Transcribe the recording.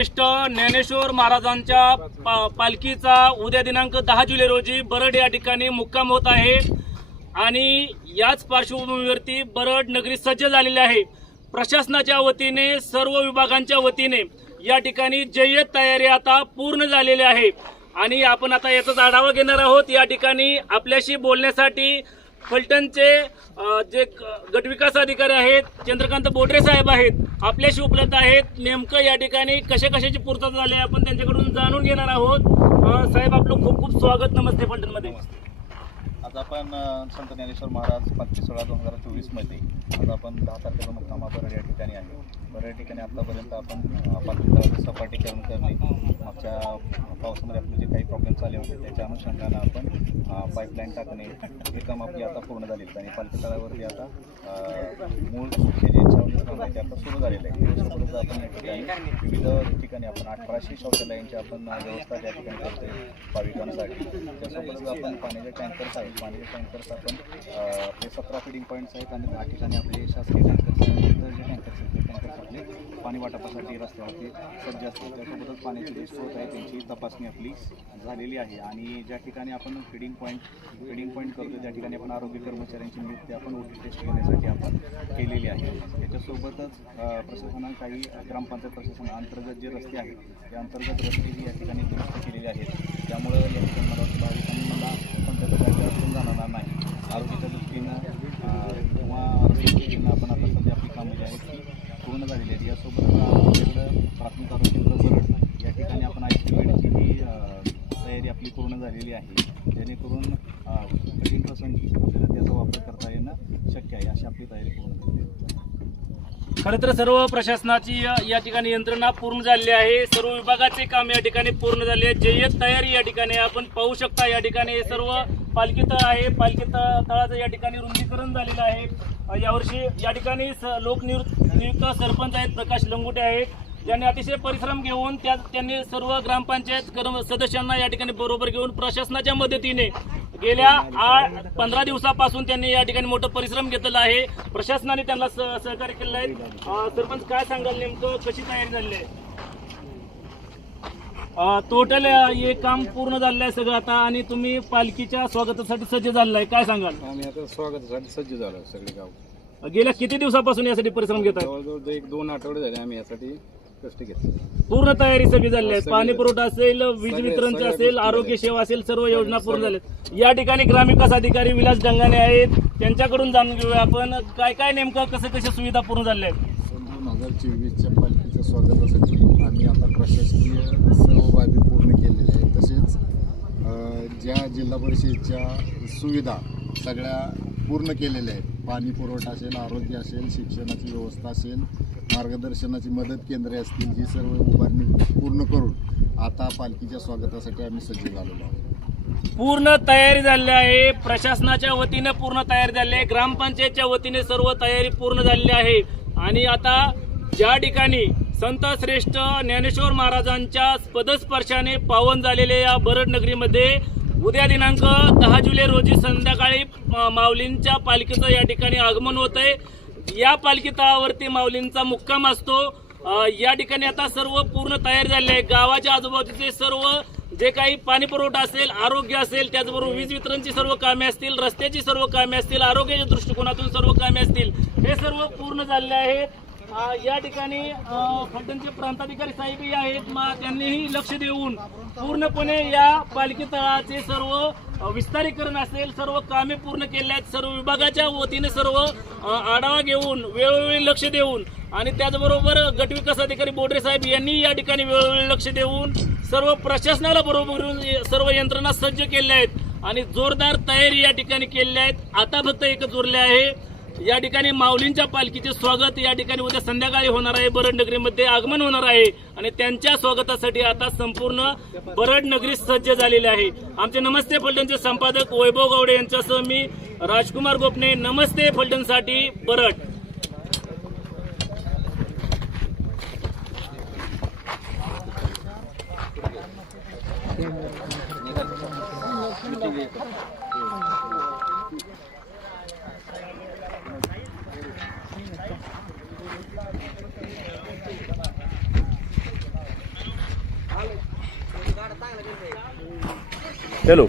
श्रेष्ठ ज्ञानेश्वर महाराजांच्या पा- पालखीचा उद्या दिनांक दहा जुलै रोजी बरड या ठिकाणी मुक्काम होत आहे. आणि याच पार्श्वभूमीवरती बरड नगरी सज्ज झालेली आहे. प्रशासनाच्या वतीने सर्व विभागांच्या वतीने या ठिकाणी जय्यत तयारी आता पूर्ण झालेली आहे. आणि आपण आता याचाच आढावा घेणार आहोत. या ठिकाणी आपल्याशी बोलण्यासाठी फलटणचे जे गटविकास अधिकारी आहेत चंद्रकांत बोडरे साहेब आहेत आपल्याशी उपलब्ध आहेत. नेमकं या ठिकाणी कशा कशाची पूर्तता झाली आहे आपण त्यांच्याकडून जाणून घेणार आहोत. साहेब आपलं खूप खूप स्वागत नमस्ते फलटणमध्ये. आज आपण संत ज्ञानेश्वर महाराज पाचशे सोळा दोन हजार चोवीसमध्ये आज आपण दहा तारखेचा मुक्काम बरड या ठिकाणी आहे. बऱ्याच या ठिकाणी आतापर्यंत आपण अ, सपाटीकरण करणे मागच्या पावसामध्ये काही प्रॉब्लेम आले होते त्याच्या अनुषंगानं आपण पाईपलाईन टाकणे हे काम आपली आता पूर्ण झालेलं आणि पालखी तळावरती आता मूळ जे छावणी काम आहे ते आता झालेलं आहे. आपण या ठिकाणी विविध ठिकाणी आपण अठराशे शौचालयांची आपण व्यवस्था त्या ठिकाणी करतोय भाविकांसाठी त्यासोबतच आपण पाण्याचे टँकर्स आहेत. पाण्याचे टँकर्स आपण आपले सतरा फिडिंग पॉईंट्स आहेत आणि त्या ठिकाणी आपले शासकीय टँकर्स आहेत. जे टँकर्स आहेत ते टँकर्स आपले पाणी वाटपासाठी रस्त्यावरती सज्ज असतात. त्यासोबतच पाण्याचे जे स्रोत आहे त्यांची तपासणी आपली झालेली आहे. आणि ज्या ठिकाणी आपण फिडिंग पॉईंट फिडिंग पॉईंट करतो त्या ठिकाणी आपण आरोग्य कर्मचाऱ्यांची नियुक्ती आपण ओ टी टेस्ट घेण्यासाठी आपण केलेली आहे. त्याच्यासोबतच प्रशासनानं काही ग्रामपंचायत प्रशासना अंतर्गत जे रस्ते आहेत त्या अंतर्गत रस्तेही या ठिकाणी दुरुस्त केलेले आहेत. त्यामुळं या ठिकाणी मला वाटतं भाविकांनी मला कोणत्या प्रकारची अडचण जाणार नाही. आरोग्याच्या दृष्टीनं किंवा आरोग्याच्या दृष्टीनं आपण आता सध्या आपली कामं जी आहेत ती पूर्ण झालेली आहेत. यासोबत आपल्याकडं प्राथमिक आरोग्य केंद्र बरड या ठिकाणी आपण आय सी बेडची ही तयारी आपली पूर्ण झालेली आहे. जेणेकरून कठीण प्रसंगी आपल्याला त्याचा वापर करता येणं शक्य आहे अशी आपली तयारी पूर्ण झालेली आहे. खरं तर सर्व प्रशासनाची या ठिकाणी यंत्रणा पूर्ण झालेली आहे. सर्व विभागाचे काम या ठिकाणी पूर्ण झाले आहे जय्यत तयारी या ठिकाणी आपण पाहू शकता या ठिकाणी हे सर्व पालखी तळ आहे. पालखी तळ तळाचं या ठिकाणी रुंदीकरण झालेलं आहे. यावर्षी या ठिकाणी स लोकनियुक्त नियुक्त सरपंच आहेत प्रकाश लंगुटे आहेत. ज्यांनी अतिशय परिश्रम घेऊन त्या त्यांनी सर्व ग्रामपंचायत कर्म सदस्यांना या ठिकाणी बरोबर घेऊन प्रशासनाच्या मदतीने गेल्या आठ पंधरा दिवसापासून त्यांनी या ठिकाणी मोठं परिश्रम घेतलेला आहे. प्रशासनाने त्यांना सहकार्य केलेलं आहे. सरपंच काय सांगाल नेमकं? कशी तयारी झाली आहे? टोटल हे काम पूर्ण झालेलं आहे सगळं आता आणि तुम्ही पालखीच्या स्वागतासाठी सज्ज झालेलं आहे. काय सांगाल? आम्ही आता स्वागतासाठी सज्ज झालो सगळे गाव. गेल्या किती दिवसापासून यासाठी परिश्रम घेत आहे जवळजवळ एक दोन आठवडे झाले आम्ही यासाठी. कष्ट घेतले पूर्ण तयारी सगळी झाली आहे पाणी. पुरवठा असेल वीज वितरणचं असेल आरोग्य झाल्या. सेवा असेल सर्व योजना पूर्ण झाल्यात. या ठिकाणी ग्रामविकास अधिकारी विलास डंगाने आहेत. त्यांच्याकडून जाणून घेऊया आपण काय काय नेमकं कसं कशा सुविधा पूर्ण झाल्या आहेत? दोन हजार चोवीसच्या स्वागतासाठी आम्ही आता प्रशासकीय सर्व बाबी पूर्ण केलेल्या आहेत. तसेच अ, ज्या जिल्हा परिषदेच्या सुविधा सगळ्या पूर्ण केलेले आहेत. पाणी पुरवठा असेल आरोग्य असेल शिक्षणाची व्यवस्था असेल मार्गदर्शनाची मदत केंद्रे असतील ही सर्व उभारणी पूर्ण करून आता पालखीच्या स्वागतासाठी आम्ही सज्ज झालेलो आहोत. पूर्ण तयारी झाली आहे. प्रशासनाच्या वतीने पूर्ण तयारी झाली आहे. ग्रामपंचायतच्या वतीने सर्व तयारी पूर्ण झालेली आहे. आणि आता ज्या ठिकाणी संत श्रेष्ठ ज्ञानेश्वर महाराजांच्या पदस्पर्शाने पावन झालेल्या या बरड नगरीमध्ये उद्या दिनांक दहा जुलै रोजी संध्याकाळी माऊलींच्या पालखीचं या ठिकाणी आगमन होत आहे या पालखी तळावरती माऊलींचा मुक्काम असतो. या ठिकाणी आता सर्व पूर्ण तयार झाले आहे गावाच्या आजूबाजूचे सर्व जे काही पाणी पुरवठा असेल आरोग्य असेल त्याचबरोबर वीज वितरणची सर्व कामे असतील रस्त्याची सर्व कामे असतील आरोग्याच्या दृष्टिकोनातून सर्व कामे असतील हे सर्व पूर्ण झालेले आहेत. या ठिकाणी अ, फलटणचे प्रांताधिकारी साहेब आहेत. त्यांनीही लक्ष देऊन पूर्णपणे या पालखी तळाचे सर्व विस्तारीकरण असेल सर्व कामे पूर्ण केले आहेत सर्व विभागाच्या वतीने सर्व आढावा घेऊन वेळोवेळी लक्ष देऊन आणि त्याचबरोबर गटविकास अधिकारी बोडरे साहेब यांनी या ठिकाणी वेळोवेळी लक्ष देऊन सर्व प्रशासनाला बरोबर सर्व यंत्रणा सज्ज केल्या आहेत आणि जोरदार तयारी या ठिकाणी केलेल्या आहेत. आता फक्त एकच उरले आहे. या ठिकाणी माऊलींच्या पालखीचे स्वागत या ठिकाणी उद्या संध्याकाळी होणार आहे. बरड नगरीमध्ये आगमन होणार आहे. आणि त्यांच्या स्वागतासाठी आता संपूर्ण बरड नगरी सज्ज झालेली आहे. आमचे नमस्ते फलटणचे संपादक वैभव गावडे यांच्यासह मी राजकुमार गोपणे. नमस्ते फलटणसाठी बरड.